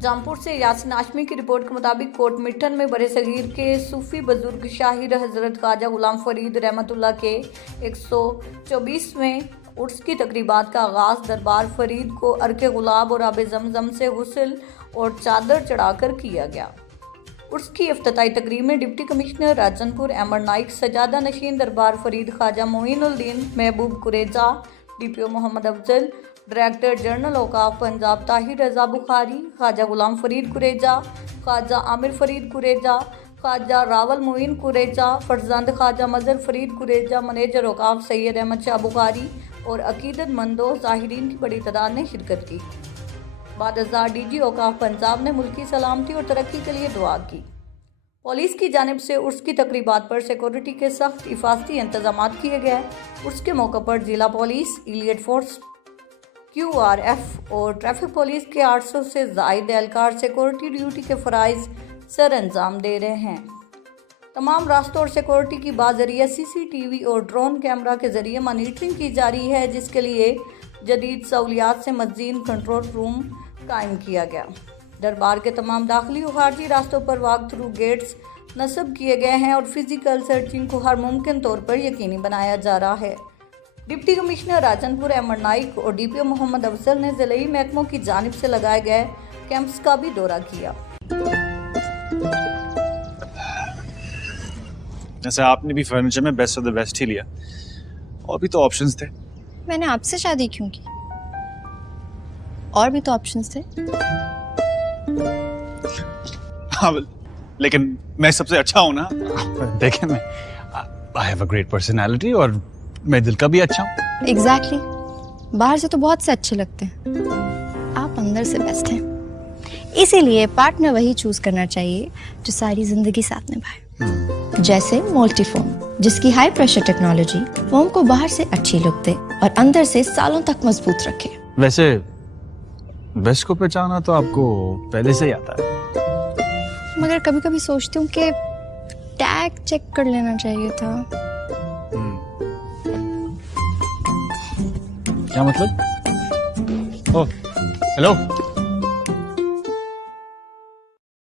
जामपुर से यासिन आशमी की रिपोर्ट के मुताबिक कोट मिट्टन में बड़े सगीर के सूफी बुजुर्ग शाहिर हजरत ख्वाजा गुलाम फरीद रहमतुल्लाह के 124वें उर्स की तकरीबात का आगाज़ दरबार फरीद को अर्के गुलाब और आब जमजम से गुस्ल और चादर चढ़ाकर किया गया। उर्स की इफ्तिताई तकरीब में डिप्टी कमिश्नर राजनपुर अमर नाइक, सजादा नशीन दरबार Farid Khwaja Moinuddin Mehboob Kureja, DPO Mohammad Afzal, director general औकाफ पंजाब ताहिर रजा बुखारी, ख्वाजा गुलाम फरीद कुरेजा, ख्वाजा आमिर फरीद कुरेजा, ख्वाजा रावल मोइन कुरेजा, फर्जंद ख्वाजा मजहर फरीद कुरेजा, मैनेजर औकाफ सैयद अहमद शाह बुखारी और अकीदतमंदों ज़ाहिरीन की बड़ी तादाद ने शिरकत की। बाद DG औकाफ पंजाब ने मुल्की सलामती और तरक्की के लिए दुआ की। पुलिस की जानिब से उर्स की तकरीबात पर सिक्योरिटी के सख्त हिफाजती इंतजाम किए गए। उर्स के मौके पर जिला पुलिस, इलीट फोर्स, QRF और ट्रैफिक पुलिस के 800 से ज़ायद एहलकार सिक्योरिटी ड्यूटी के फ़राइज़ सर अंजाम दे रहे हैं। तमाम रास्तों और सिक्योरिटी की बाज़रिया CCTV और ड्रोन कैमरा के ज़रिए मॉनिटरिंग की जा रही है, जिसके लिए जदीद सहूलियात से मज़ीद कंट्रोल रूम कायम किया गया। दरबार के तमाम दाखिली और खारजी रास्तों पर वॉक थ्रू गेट्स नस्ब किए गए हैं और फिजिकल सर्चिंग को हर मुमकिन तौर पर यकीनी बनाया जा रहा है। डिप्टी कमिश्नर राजनपुर अमर नाइक और DPO मोहम्मद अफजल ने ज़िले महकमों की जानिब से लगाए गए कैंप्स का भी दौरा किया। जैसे आपने भी फर्नीचर में बेस्ट ऑफ द बेस्ट ही लिया, और भी तो ऑप्शंस थे। मैंने आपसे शादी क्यों की? और भी तो ऑप्शंस थे। हाँ, लेकिन मैं सबसे अच्छा हूँ ना। देखें, मैं I have a great personality और मैं दिल का भी अच्छा हूँ। एग्जैक्टली बाहर से तो बहुत से अच्छे लगते हैं, आप अंदर से बेस्ट हैं। इसीलिए पार्टनर वही चूज करना चाहिए जो सारी जिंदगी साथ निभाए। जैसे मोल्टीफोम, जिसकी हाई प्रेशर टेक्नोलॉजी फोम को बाहर से अच्छी लुक दे और अंदर से सालों तक मजबूत रखे। वैसे बेस्ट को पहचाना तो आपको पहले से ही आता है, मगर कभी कभी सोचती हूँ कि टैग चेक कर लेना चाहिए था। क्या मतलब? ओह, हेलो।